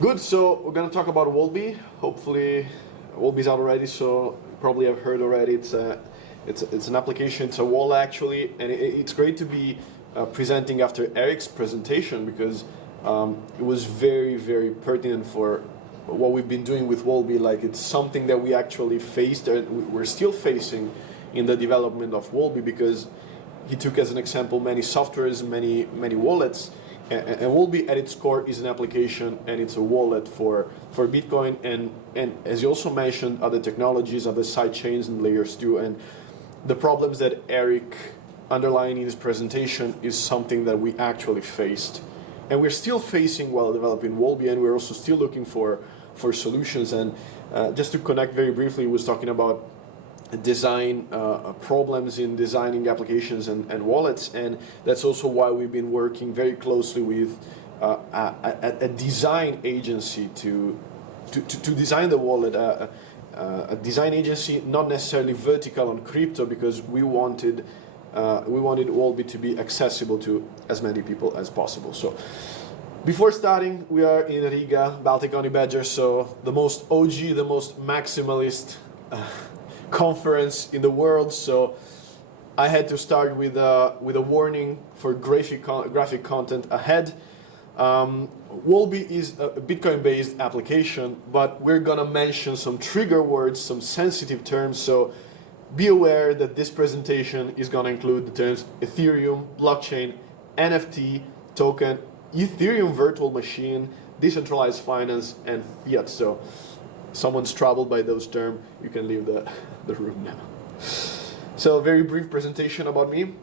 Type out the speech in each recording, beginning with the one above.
Good, so we're going to talk about wallby. Hopefully wallby's out already, so probably I've heard already. It's an application, it's a wall actually, and it's great to be presenting after Eric's presentation because it was very, very pertinent for what we've been doing with wallby. Like, it's something that we actually faced and we're still facing in the development of wallby, because he took as an example many softwares, many wallets. And wallby at its core is an application and it's a wallet for Bitcoin, and as you also mentioned, other technologies, other side chains and layers too. And the problems that Eric underlined in his presentation is something that we actually faced. And we're still facing while developing wallby, and we're also still looking for solutions. And just to connect very briefly, he was talking about design problems in designing applications and wallets, and that's also why we've been working very closely with a design agency to design the wallet, a design agency not necessarily vertical on crypto, because we wanted wallby to be accessible to as many people as possible. So before starting, we are in Riga, Baltic County Badger, so the most OG, the most maximalist conference in the world. So I had to start with a warning for graphic content ahead. Wallby is a Bitcoin-based application, but we're gonna mention some trigger words, some sensitive terms. So be aware that this presentation is gonna include the terms Ethereum, blockchain, NFT, token, Ethereum virtual machine, decentralized finance, and fiat. So someone's troubled by those terms, you can leave the room now. So a very brief presentation about me.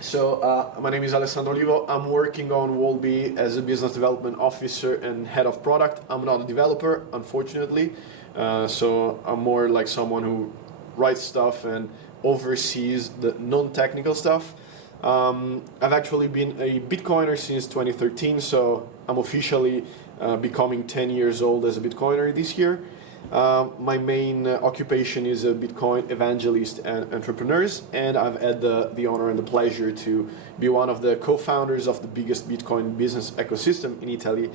So my name is Alessandro. I'm working on wallby as a business development officer and head of product. I'm not a developer, unfortunately. So I'm more like someone who writes stuff and oversees the non-technical stuff. I've actually been a Bitcoiner since 2013, so I'm officially becoming 10 years old as a Bitcoiner this year. My main occupation is a Bitcoin evangelist and entrepreneurs, and I've had the honor and the pleasure to be one of the co-founders of the biggest Bitcoin business ecosystem in Italy,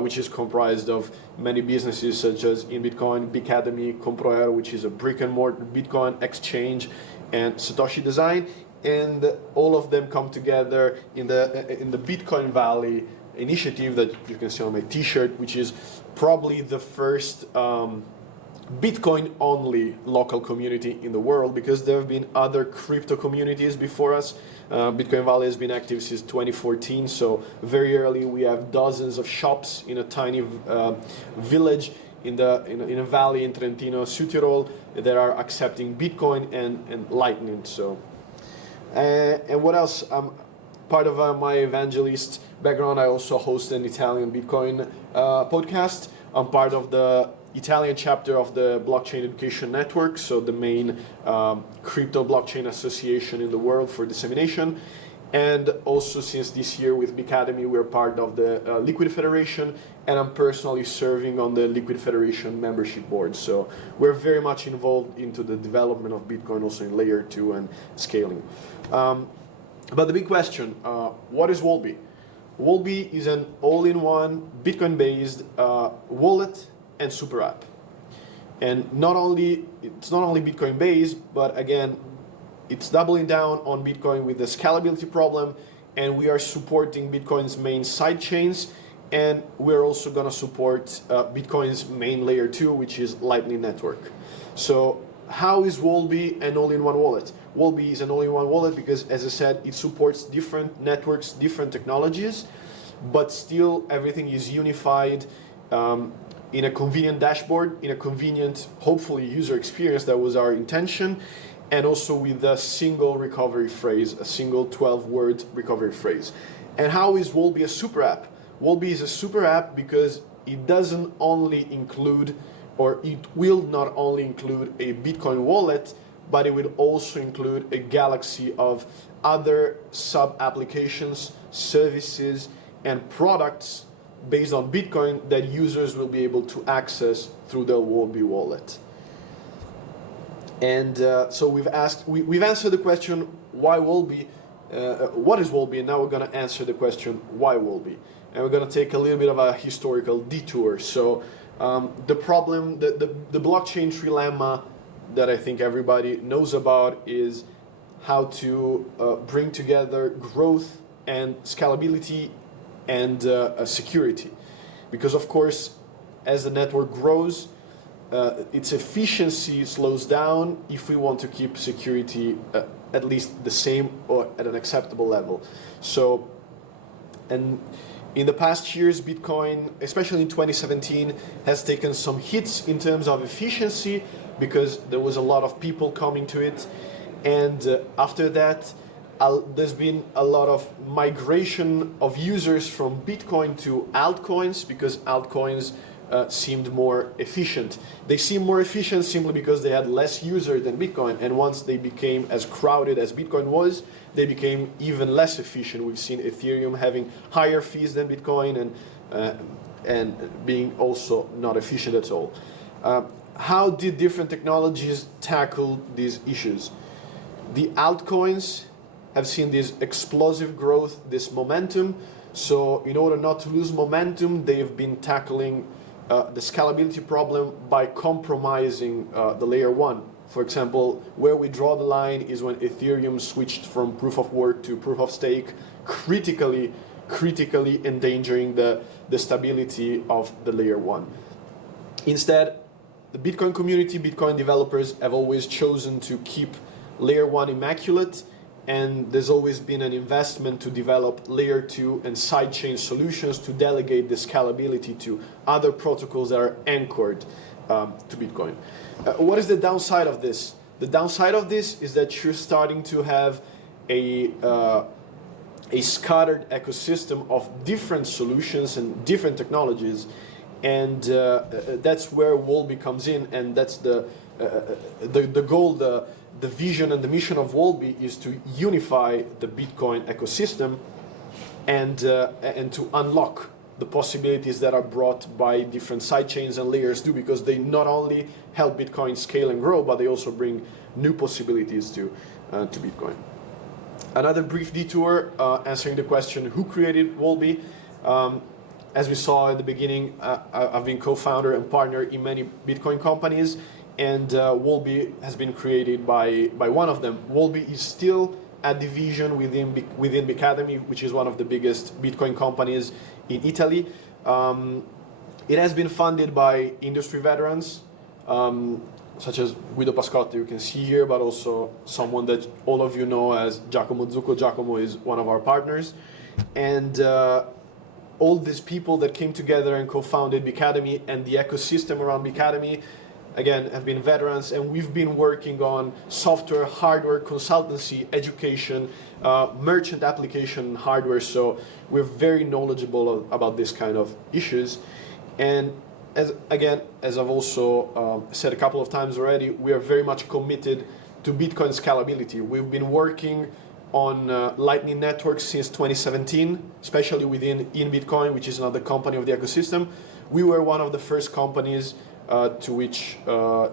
which is comprised of many businesses such as In Bitcoin, Bicademy, Comproero, which is a brick and mortar Bitcoin exchange, and Satoshi Design, and all of them come together in the Bitcoin Valley initiative that you can see on my t-shirt, which is probably the first Bitcoin-only local community in the world, because there have been other crypto communities before us. Bitcoin Valley has been active since 2014, so very early. We have dozens of shops in a tiny village in a valley in Trentino, Südtirol, that are accepting Bitcoin and Lightning. So, and what else? Part of my evangelist background, I also host an Italian Bitcoin podcast. I'm part of the Italian chapter of the Blockchain Education Network, so the main crypto blockchain association in the world for dissemination. And also since this year with Bicademy, we're part of the Liquid Federation, and I'm personally serving on the Liquid Federation membership board. So we're very much involved into the development of Bitcoin, also in layer 2 and scaling. But the big question, what is wallby? Wallby is an all-in-one Bitcoin-based wallet and super app. And it's not only Bitcoin-based, but again, it's doubling down on Bitcoin with the scalability problem, and we are supporting Bitcoin's main side chains, and we're also going to support Bitcoin's main layer 2, which is Lightning Network. So how is wallby an all-in-one wallet? Wallby is an all-in-one wallet because, as I said, it supports different networks, different technologies, but still everything is unified in a convenient dashboard, in a convenient, hopefully, user experience. That was our intention, and also with a single recovery phrase, a single 12-word recovery phrase. And how is wallby a super app? Wallby is a super app because it doesn't only include, or it will not only include a Bitcoin wallet, but it will also include a galaxy of other sub-applications, services, and products based on Bitcoin that users will be able to access through the wallby wallet. And so we've answered the question, why wallby? What is wallby? And now we're going to answer the question, why wallby? and we're going to take a little bit of a historical detour. So the problem, the blockchain trilemma that I think everybody knows about is how to bring together growth and scalability and security. Because of course, as the network grows, its efficiency slows down if we want to keep security at least the same or at an acceptable level. So, and in the past years, Bitcoin, especially in 2017, has taken some hits in terms of efficiency because there was a lot of people coming to it. And after that, there's been a lot of migration of users from Bitcoin to altcoins because altcoins seemed more efficient. They seem more efficient simply because they had less users than Bitcoin, and once they became as crowded as Bitcoin was, they became even less efficient. We've seen Ethereum having higher fees than Bitcoin and being also not efficient at all. How did different technologies tackle these issues? The altcoins have seen this explosive growth, this momentum. So in order not to lose momentum, they've been tackling the scalability problem by compromising the layer one. For example, where we draw the line is when Ethereum switched from proof of work to proof of stake, critically endangering the stability of the layer one. Instead, the Bitcoin community, Bitcoin developers have always chosen to keep layer one immaculate, and there's always been an investment to develop layer 2 and sidechain solutions to delegate the scalability to other protocols that are anchored to Bitcoin. What is the downside of this? The downside of this is that you're starting to have a scattered ecosystem of different solutions and different technologies, and that's where wallby comes in, and that's the goal, the vision and the mission of wallby is to unify the Bitcoin ecosystem and to unlock the possibilities that are brought by different sidechains and layers too, because they not only help Bitcoin scale and grow, but they also bring new possibilities to Bitcoin. Another brief detour answering the question, who created wallby? As we saw at the beginning, I've been co-founder and partner in many Bitcoin companies, and wallby has been created by one of them. Wallby is still a division within Bicademy, which is one of the biggest Bitcoin companies in Italy. It has been funded by industry veterans, such as Guido Pascotti, you can see here, but also someone that all of you know as Giacomo Zucco. Giacomo is one of our partners. And all these people that came together and co-founded Bicademy and the ecosystem around Bicademy, again, have been veterans, and we've been working on software, hardware, consultancy, education, merchant application hardware, so we're very knowledgeable about this kind of issues. And as I've also said a couple of times already, we are very much committed to Bitcoin scalability. We've been working on Lightning Network since 2017, especially within InBitcoin, which is another company of the ecosystem. We were one of the first companies to which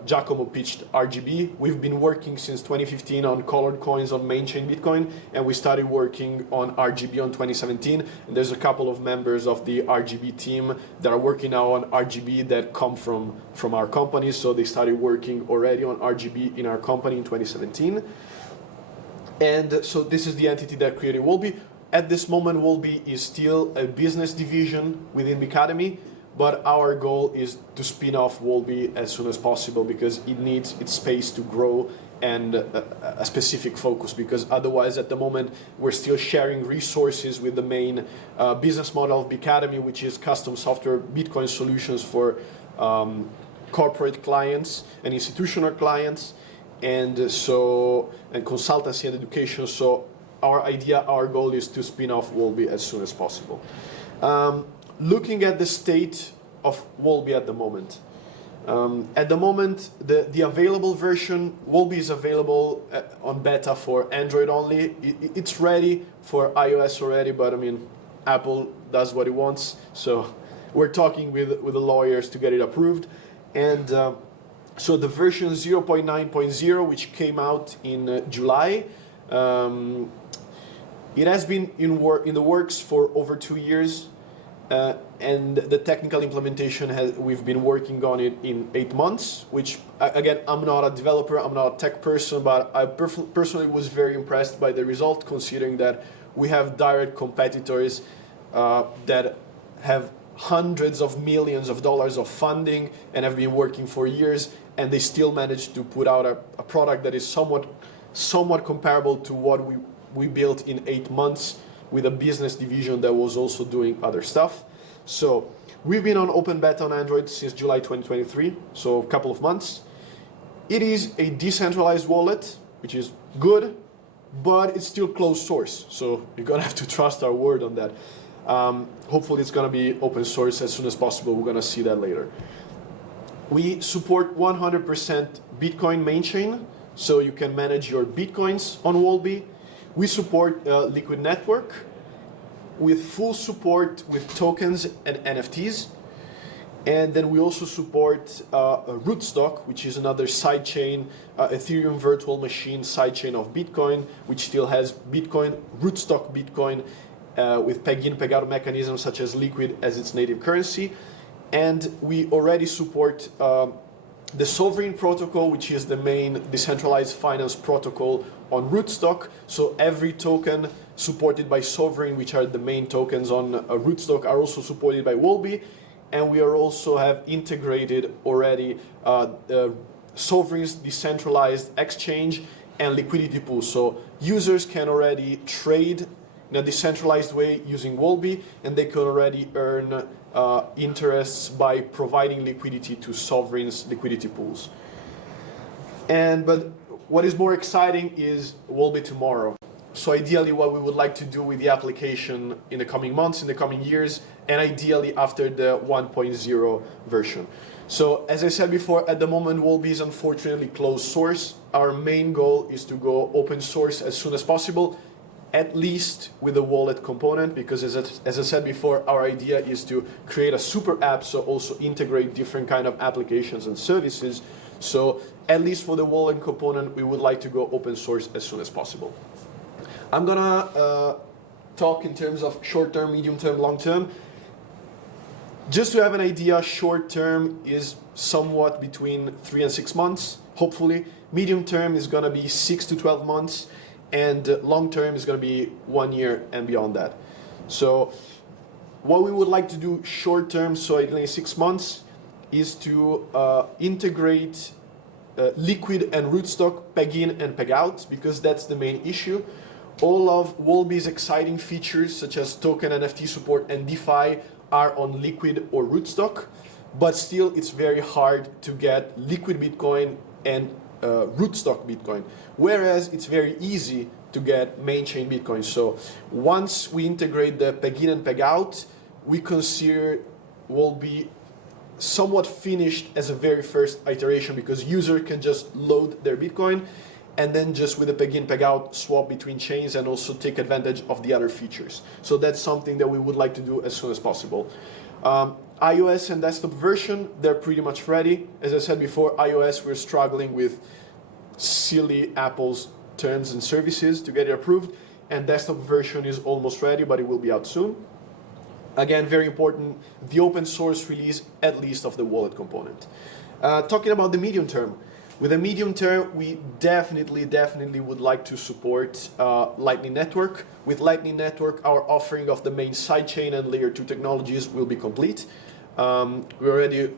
Giacomo pitched RGB. We've been working since 2015 on colored coins on main chain Bitcoin, and we started working on RGB on 2017. And there's a couple of members of the RGB team that are working now on RGB that come from our company, so they started working already on RGB in our company in 2017. And so this is the entity that created wallby. At this moment, wallby is still a business division within Bicademy, but our goal is to spin off wallby as soon as possible because it needs its space to grow and a specific focus, because otherwise at the moment we're still sharing resources with the main business model of Bicademy, which is custom software Bitcoin solutions for corporate clients and institutional clients, and consultancy and education. So our goal is to spin off wallby as soon as possible. Looking at the state of wallby at the moment. The available version, wallby is available on beta for Android only. It's ready for iOS already, but I mean, Apple does what it wants. So we're talking with the lawyers to get it approved. And so the version 0.9.0, which came out in July, it has been in the works for over 2 years. and the technical implementation we've been working on it in 8 months, which again, I'm not a developer, I'm not a tech person, but I personally was very impressed by the result, considering that we have direct competitors that have hundreds of millions of dollars of funding and have been working for years, and they still managed to put out a product that is somewhat comparable to what we built in 8 months, with a business division that was also doing other stuff. So we've been on open beta on Android since July 2023, so a couple of months. It is a decentralized wallet, which is good, but it's still closed source, so you're gonna have to trust our word on that. Hopefully it's gonna be open source as soon as possible. We're gonna see that later. We support 100% Bitcoin main chain, so you can manage your Bitcoins on wallby. We support Liquid Network with full support with tokens and NFTs. And then we also support Rootstock, which is another sidechain, Ethereum virtual machine sidechain of Bitcoin, which still has Bitcoin, Rootstock Bitcoin, with peg-in, peg-out mechanisms such as Liquid as its native currency. And we already support the Sovereign protocol, which is the main decentralized finance protocol on Rootstock. So every token supported by Sovereign, which are the main tokens on Rootstock, are also supported by wallby. And we are also have integrated already Sovereign's decentralized exchange and liquidity pool. So users can already trade in a decentralized way using wallby, and they can already earn interests by providing liquidity to Sovereign's liquidity pools. But what is more exciting is wallby tomorrow. So ideally what we would like to do with the application in the coming months, in the coming years, and ideally after the 1.0 version. So as I said before, at the moment wallby is unfortunately closed source. Our main goal is to go open source as soon as possible, at least with the wallet component, because as I said before, our idea is to create a super app, so also integrate different kind of applications and services. So at least for the wallet component, we would like to go open source as soon as possible. I'm gonna talk in terms of short term, medium term, long term. Just to have an idea, short term is somewhat between 3 and 6 months, hopefully. Medium term is gonna be 6 to 12 months, and long term is gonna be 1 year and beyond that. So what we would like to do short term, so ideally 6 months, is to integrate Liquid and Rootstock peg-in and peg-out, because that's the main issue. All of wallby's exciting features, such as token, NFT support, and DeFi, are on Liquid or Rootstock, but still it's very hard to get Liquid Bitcoin and Rootstock Bitcoin, whereas it's very easy to get main chain Bitcoin. So once we integrate the peg-in and peg-out, we consider wallby somewhat finished as a very first iteration, because user can just load their Bitcoin and then just with the peg-in, peg-out swap between chains and also take advantage of the other features. So that's something that we would like to do as soon as possible. iOS and desktop version, they're pretty much ready. As I said before, iOS, we're struggling with silly Apple's terms and services to get it approved, and desktop version is almost ready, but it will be out soon. Again, very important, the open source release, at least of the wallet component. Talking about the medium term. With the medium term, we definitely would like to support Lightning Network. With Lightning Network, our offering of the main sidechain and layer 2 technologies will be complete. We're already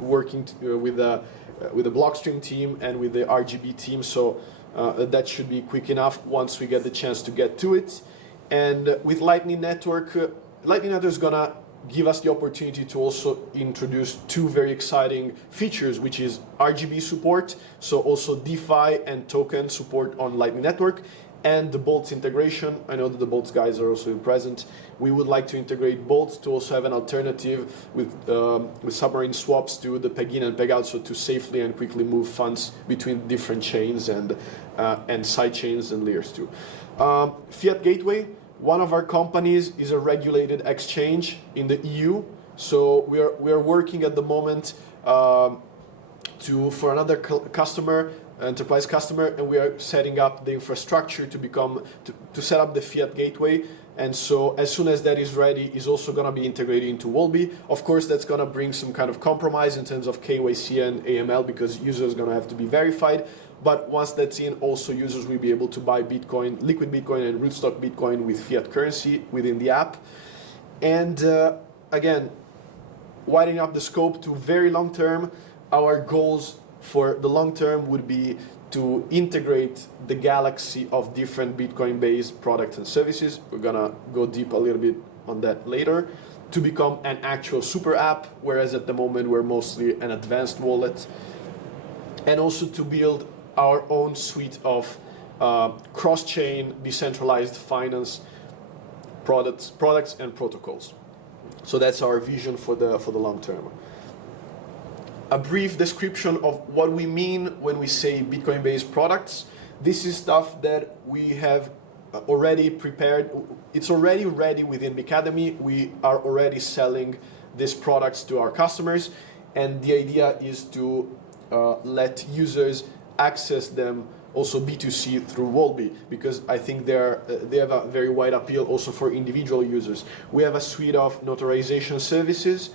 working with the Blockstream team and with the RGB team, so that should be quick enough once we get the chance to get to it. And with Lightning Network is gonna give us the opportunity to also introduce 2 very exciting features, which is RGB support, so also DeFi and token support on Lightning Network, and the bolts integration. I know that the bolts guys are also present. We would like to integrate bolts to also have an alternative with submarine swaps to the peg-in and peg-out, so to safely and quickly move funds between different chains and side chains and layers too. Fiat Gateway. One of our companies is a regulated exchange in the EU, so we are working at the moment for another customer, enterprise customer, and we are setting up the infrastructure to set up the Fiat Gateway. And so as soon as that is ready, is also going to be integrated into wallby. Of course, that's going to bring some kind of compromise in terms of KYC and AML, because users are going to have to be verified. But once that's in, also users will be able to buy Bitcoin, Liquid Bitcoin and Rootstock Bitcoin with fiat currency within the app. And again, widening up the scope to very long term, our goals for the long term would be to integrate the galaxy of different Bitcoin-based products and services. We're gonna go deep a little bit on that later, to become an actual super app, whereas at the moment we're mostly an advanced wallet. And also to build our own suite of cross-chain decentralized finance products and protocols. So that's our vision for the long term. A brief description of what we mean when we say Bitcoin-based products. This is stuff that we have already prepared. It's already ready within Bicademy. We are already selling these products to our customers, and the idea is to let users access them also B2C through wallby, because I think they have a very wide appeal also for individual users. We have a suite of notarization services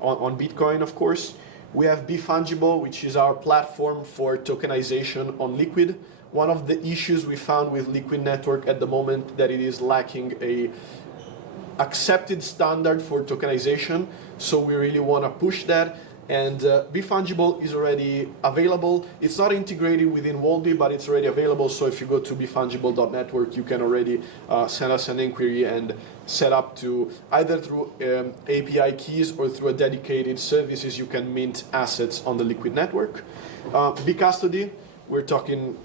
on Bitcoin, of course. We have Fungible, which is our platform for tokenization on Liquid. One of the issues we found with Liquid Network at the moment, that it is lacking a accepted standard for tokenization. So we really want to push that. And Fungible is already available. It's not integrated within wallby, but it's already available. So if you go to befungible.network, you can already send us an inquiry and set up to either through API keys or through a dedicated services, you can mint assets on the Liquid network. Custody, we're talking,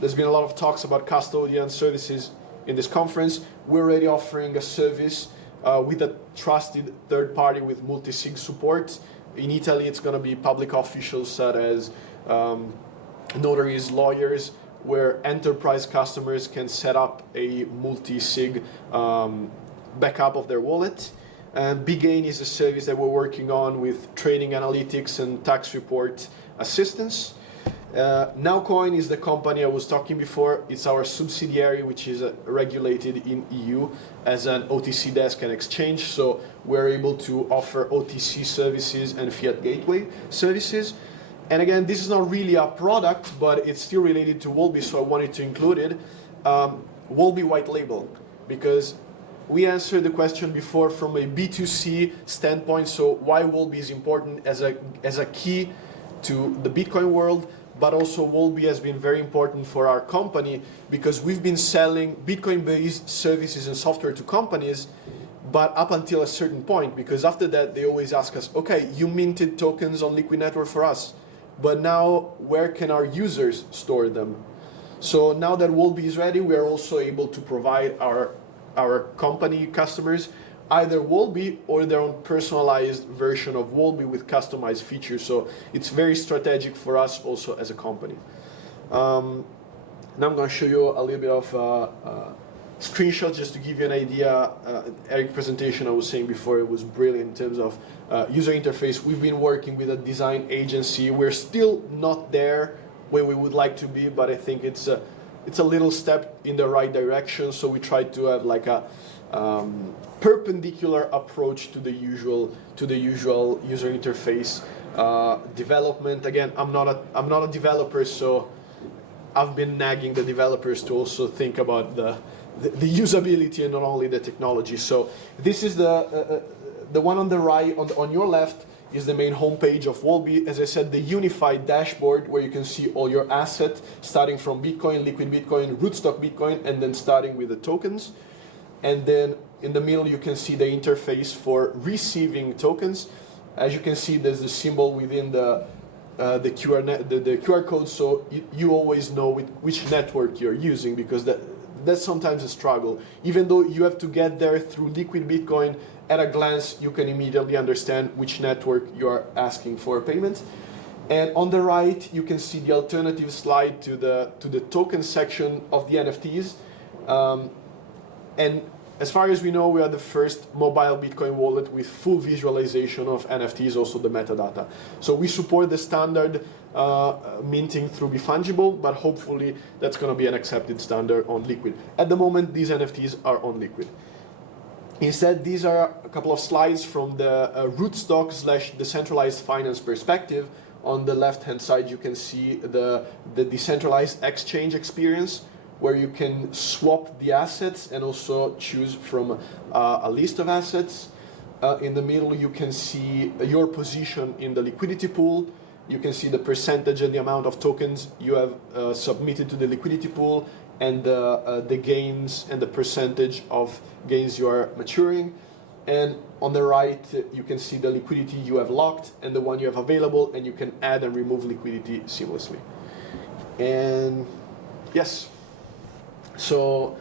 there's been a lot of talks about custodian services in this conference. We're already offering a service with a trusted third party with multi-sig support. In Italy, it's going to be public officials such as notaries, lawyers, where enterprise customers can set up a multi-sig backup of their wallet. And Bgain is a service that we're working on with trading analytics and tax report assistance. Nowcoin is the company I was talking before. It's our subsidiary, which is regulated in EU as an OTC desk and exchange. So we're able to offer OTC services and fiat gateway services. And again, this is not really a product, but it's still related to wallby, so I wanted to include it. Wallby white label, because we answered the question before from a B2C standpoint. So why wallby is important as a key to the Bitcoin world. But also wallby has been very important for our company, because we've been selling Bitcoin-based services and software to companies, but up until a certain point, because after that they always ask us, okay, you minted tokens on Liquid Network for us, but now where can our users store them? So now that wallby is ready, we are also able to provide our company customers either wallby or their own personalized version of wallby with customized features. So it's very strategic for us also as a company. Now I'm going to show you a little bit of screenshots just to give you an idea. Eric's presentation, I was saying before, it was brilliant in terms of user interface. We've been working with a design agency. We're still not there where we would like to be, but I think it's a little step in the right direction. So we try to have like a perpendicular approach to the usual user interface development. Again, I'm not a developer, so I've been nagging the developers to also think about the usability and not only the technology. So this is the one on the right, on your left, is the main homepage of wallby. As I said, the unified dashboard where you can see all your assets, starting from Bitcoin, Liquid Bitcoin, Rootstock Bitcoin, and then starting with the tokens. And then in the middle, you can see the interface for receiving tokens. As you can see, there's the symbol within the QR code, so you always know which network you're using, because that's sometimes a struggle. Even though you have to get there through Liquid Bitcoin, at a glance, you can immediately understand which network you are asking for payment. And on the right, you can see the alternative slide to the token section of the NFTs. And as far as we know, we are the first mobile Bitcoin wallet with full visualization of NFTs, also the metadata. So we support the standard minting through Fungible, but hopefully that's going to be an accepted standard on Liquid. At the moment, these NFTs are on Liquid. Instead, these are a couple of slides from the rootstock / decentralized finance perspective. On the left-hand side, you can see the decentralized exchange experience, where you can swap the assets and also choose from a list of assets. In the middle, you can see your position in the liquidity pool. You can see the percentage and the amount of tokens you have submitted to the liquidity pool, and the gains and the percentage of gains you are maturing. And on the right, you can see the liquidity you have locked and the one you have available, and you can add and remove liquidity seamlessly. And yes, so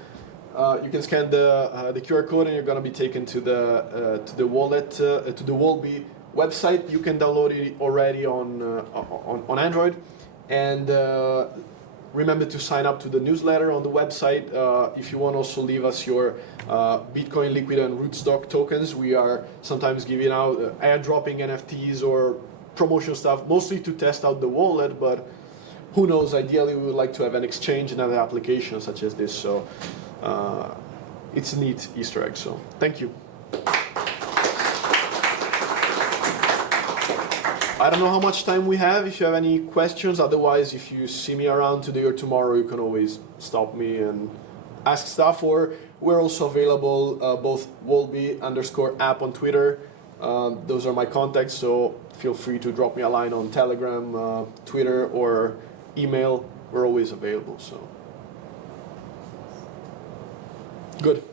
you can scan the QR code, and you're going to be taken to the wallet, to the wallby website. You can download it already on Android, and remember to sign up to the newsletter on the website. If you want to also leave us your Bitcoin, Liquid and Rootstock tokens, we are sometimes giving out airdropping NFTs or promotion stuff, mostly to test out the wallet, but who knows, ideally we would like to have an exchange and other applications such as this. So it's a neat Easter egg, so thank you. I don't know how much time we have. If you have any questions, otherwise, if you see me around today or tomorrow, you can always stop me and ask stuff. Or we're also available both wallby_app on Twitter. Those are my contacts, so feel free to drop me a line on Telegram, Twitter, or email. We're always available. So good.